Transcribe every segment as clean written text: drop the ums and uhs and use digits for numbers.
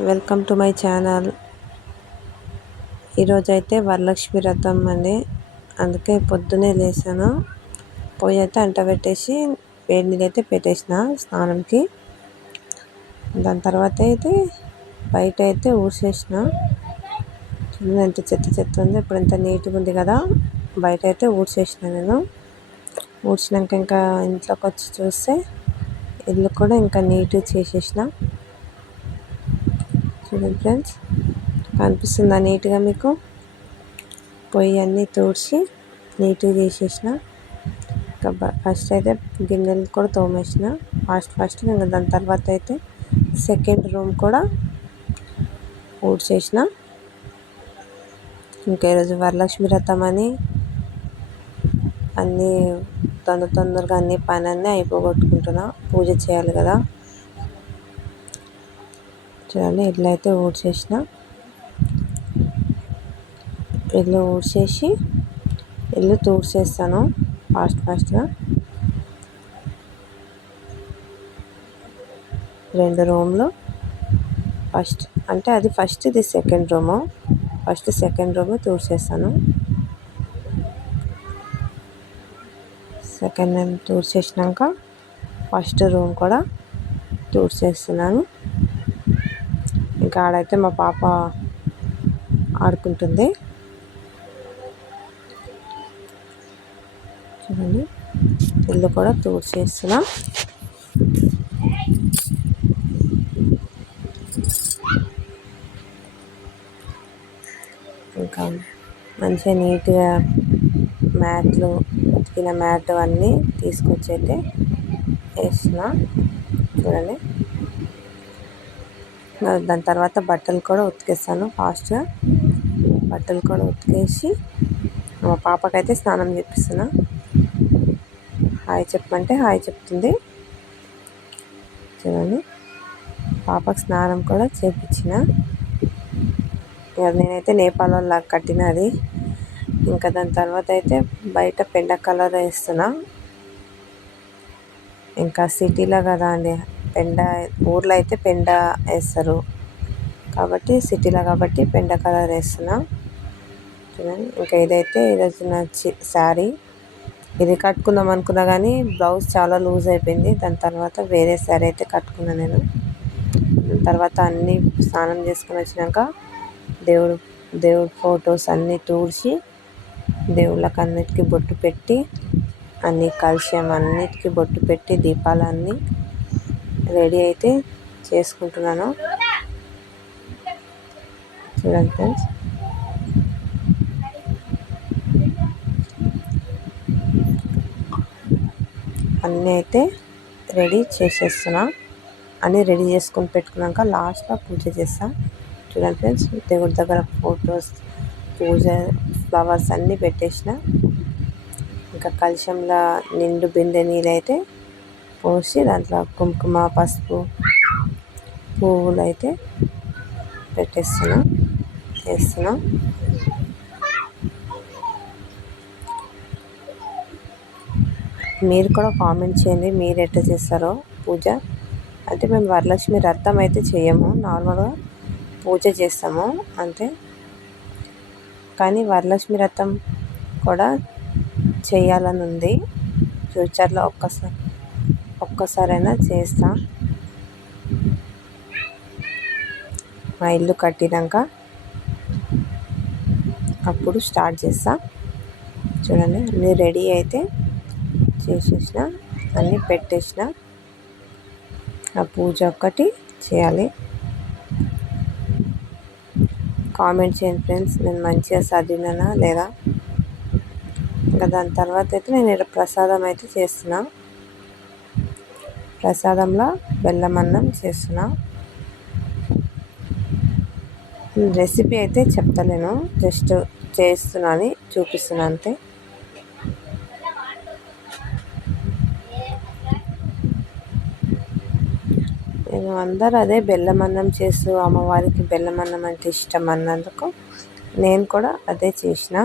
Welcome to my channel. ఈరోజైతే వరలక్ష్మి వ్రతం అండి. అందుకే పొద్దునే లేసాను. పొయ్యి అయితే అంట పెట్టేసి వేడి నీళ్ళు అయితే పెట్టేసిన స్నానంకి. దాని తర్వాత అయితే బయట అయితే ఊడ్చేసిన. ఎంత చెత్త ఉంది, ఇప్పుడు ఎంత నీట్గా ఉంది కదా. బయట అయితే ఊడ్చేసిన నేను. ఊడ్చినాక ఇంకా ఇంట్లోకి వచ్చి చూస్తే ఇల్లు కూడా ఇంకా నీట్గా చేసేసిన. చూడండి ఫ్రెండ్స్, కనిపిస్తుందా నీట్గా మీకు? పొయ్యి అన్నీ తుడిచి నీట్గా చేసేసిన. ఫస్ట్ అయితే గిన్నెలు కూడా తోమేసిన ఫస్ట్. ఇంకా దాని తర్వాత అయితే సెకండ్ రూమ్ కూడా ఊడ్చేసిన. ఇంకా ఈరోజు వరలక్ష్మి వ్రతం అని అన్నీ తొందరగా అన్ని పని అన్నీ అయిపోగొట్టుకుంటున్నా. పూజ చేయాలి కదా. చూడండి, ఇల్లు అయితే ఊడ్చేసిన. ఇల్లు ఊడ్చేసి ఇల్లు తూడ్చేస్తాను ఫాస్ట్గా. 2 రూమ్లు ఫస్ట్, అంటే అది ఫస్ట్, ఇది సెకండ్ రూము. సెకండ్ రూమ్ తూడ్చేస్తాను. సెకండ్ రూమ్ తూడ్చేసినాక ఫస్ట్ రూమ్ కూడా తూడ్చేస్తున్నాను. ఇంకా ఆడైతే మా పాప ఆడుకుంటుంది. చూడండి, ఇల్లు కూడా తూడ్చేస్తున్నా. ఇంకా మంచిగా నీట్గా మ్యాట్లు, ఉతికిన మ్యాట్ అన్నీ తీసుకొచ్చి అయితే వేస్తున్నా. చూడండి, దాని తర్వాత బట్టలు కూడా ఉతికేస్తాను ఫాస్ట్గా. బట్టలు కూడా ఉతికేసి మా పాపకైతే స్నానం చేపిస్తున్నా. హాయ్ చెప్పమంటే హాయ్ చెప్తుంది. చూడండి, పాపకు స్నానం కూడా చేపించిన. నేనైతే నేపాల్ లాగా కట్టిన అది. ఇంకా దాని తర్వాత అయితే బయట పెండ కలర్ వేస్తున్నా. ఇంకా సిటీలో కదా అండి, ఊర్లో అయితే పెండ వేస్తారు కాబట్టి, సిటీలో కాబట్టి పెండ కలర్ వేస్తున్నా. చూడండి, ఇంకా ఇదైతే ఈరోజు నా శారీ. ఇది కట్టుకుందాం అనుకున్నా కానీ బ్లౌజ్ చాలా లూజ్ అయిపోయింది. దాని తర్వాత వేరే శారీ అయితే కట్టుకున్నాను నేను. దాని తర్వాత అన్నీ స్నానం చేసుకుని వచ్చినాక దేవుడు ఫొటోస్ అన్నీ తుడిచి దేవుళ్ళకి అన్నిటికీ బొట్టు పెట్టి, అన్ని కలశం అన్నిటికీ బొట్టు పెట్టి దీపాలన్నీ రెడీ అయితే చేసుకుంటున్నాను. చూడండి ఫ్రెండ్స్, అన్నీ అయితే రెడీ చేసేస్తున్నా. అన్నీ రెడీ చేసుకొని పెట్టుకున్నాక లాస్ట్లో పూజ చేస్తాను. చూడండి ఫ్రెండ్స్, దేవుడి దగ్గర ఫొటోస్, పూజ, ఫ్లవర్స్ అన్నీ పెట్టేసిన. ఇంకా కలశంలో నిండు బిందె నీళ్ళు అయితే పోసి దాంట్లో కుంకుమ, పసుపు, పువ్వులు అయితే వేస్తున్నా. మీరు కూడా కామెంట్ చేయండి, మీరు ఎట్లా చేస్తారో పూజ. అంటే మేము వరలక్ష్మి వ్రతం అయితే చేయము, నార్మల్గా పూజ చేస్తాము అంతే. కానీ వరలక్ష్మి వ్రతం కూడా చేయాలని ఉంది. ఫ్యూచర్లో ఒక్కసారైనా చేస్తా. మా ఇల్లు కట్టినాక అప్పుడు స్టార్ట్ చేస్తా. చూడండి, అన్నీ రెడీ అయితే చేసేసిన, అన్నీ పెట్టేసిన. ఆ పూజ ఒక్కటి చేయాలి. కామెంట్ చేయండి ఫ్రెండ్స్, నేను మంచిగా చదివినానా లేదా. ఇంకా దాని తర్వాత అయితే నేను ఇక్కడ ప్రసాదం అయితే చేస్తున్నా. ప్రసాదంలో బెల్లం అన్నం చేస్తున్నా. రెసిపీ అయితే చెప్తలేను, జస్ట్ చేస్తున్నా అని చూపిస్తున్నా అంతే. నేను అందరూ అదే బెల్లం అన్నం చేస్తూ, అమ్మవారికి బెల్లం అన్నం అంటే ఇష్టం అన్నందుకు నేను కూడా అదే చేసిన.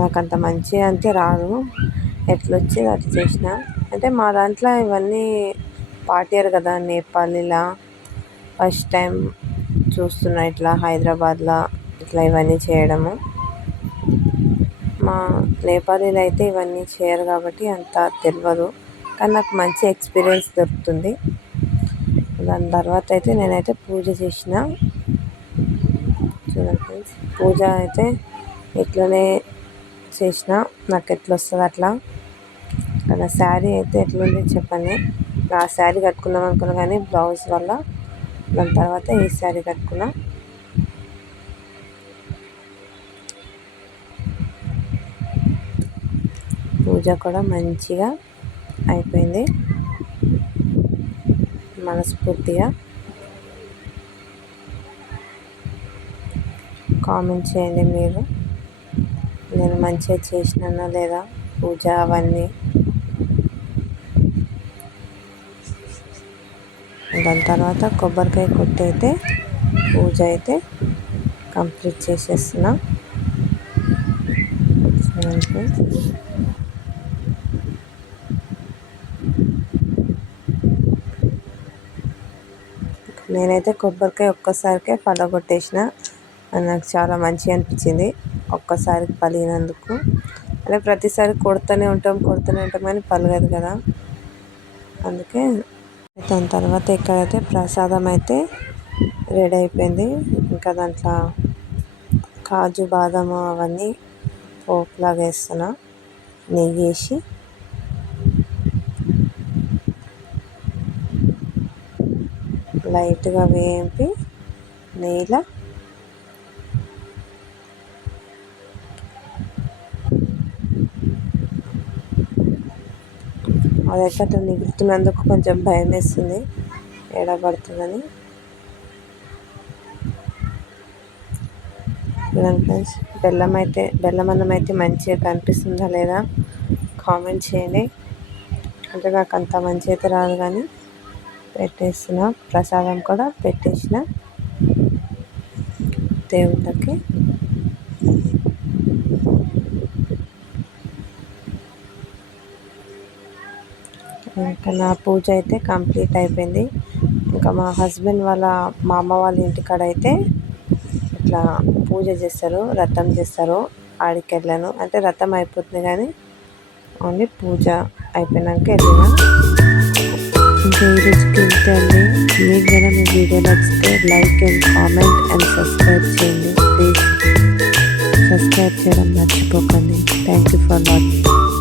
నాకు అంత మంచిగా అంటే రాదు, ఎట్లొచ్చేది అట్లా చేసిన. అంటే మా దాంట్లో ఇవన్నీ పార్టీయర్ కదా నేపాలీలా, ఫస్ట్ టైం చూస్తున్నా ఇట్లా హైదరాబాద్లో ఇట్లా ఇవన్నీ చేయడము. మా నేపాలీలు అయితే ఇవన్నీ చేయరు కాబట్టి అంత తెలియదు, కానీ నాకు మంచి ఎక్స్పీరియన్స్ దొరుకుతుంది. దాని తర్వాత అయితే నేనైతే పూజ చేసిన. చూడండి పూజ అయితే ఇట్లనే చేసిన, నాకు ఎట్లా వస్తుంది అట్లా. నా శారీ అయితే ఎట్లుంది చెప్పండి. నా శారీ కట్టుకుందాం అనుకున్నా కానీ బ్లౌజ్ వల్ల దాని తర్వాత ఈ శారీ కట్టుకున్నా. పూజ కూడా మంచిగా అయిపోయింది మనస్ఫూర్తిగా. కామెంట్ చేయండి మీరు, నేను మంచిగా చేసినానా లేదా పూజ అవన్నీ. దాని తర్వాత కొబ్బరికాయ కొట్టి అయితే పూజ అయితే కంప్లీట్ చేసేస్తున్నా. నేనైతే కొబ్బరికాయ ఒక్కసారికే పడగొట్టేసిన, నాకు చాలా మంచిగా అనిపించింది ఒక్కసారి పలిగినందుకు. అంటే ప్రతిసారి కొడుతూనే ఉంటాం కానీ పలగదు కదా, అందుకే. దాని తర్వాత ఇక్కడైతే ప్రసాదం అయితే రెడీ అయిపోయింది. ఇంకా దాంట్లో కాజు బాదాము అవన్నీ పోపులాగా వేస్తున్నా, నెయ్యి వేసి. లైట్గా వేపి నెయ్యిలో అదైతే అట్లా మిగులుతున్నందుకు కొంచెం భయం వేస్తుంది ఎడబడుతుందని. ఫ్రెండ్స్ బెల్లం అన్నం అయితే మంచిగా కనిపిస్తుందా లేదా కామెంట్ చేయండి. అంటే నాకు అంత మంచి అయితే రాదు కానీ పెట్టేస్తున్నా. ప్రసాదం కూడా పెట్టేసిన దేవుళ్ళకి. ఇంకా నా పూజ అయితే కంప్లీట్ అయిపోయింది. ఇంకా మా హస్బెండ్ వాళ్ళ మా అమ్మ వాళ్ళ ఇంటికాడ అయితే ఇట్లా పూజ చేస్తారు, వ్రతం చేస్తారు. ఆడికి వెళ్ళాను, అంటే వ్రతం అయిపోతుంది కానీ ఓన్లీ పూజ అయిపోయినాక వెళ్ళినా. ఇంకా ఈరోజుకి ఇంతే అండి. మీకు కనుక మీ వీడియో నచ్చితే like and comment and subscribe చేయండి ప్లీజ్. సబ్స్క్రైబ్ చేయడం మర్చిపోకండి. Thank you for watching.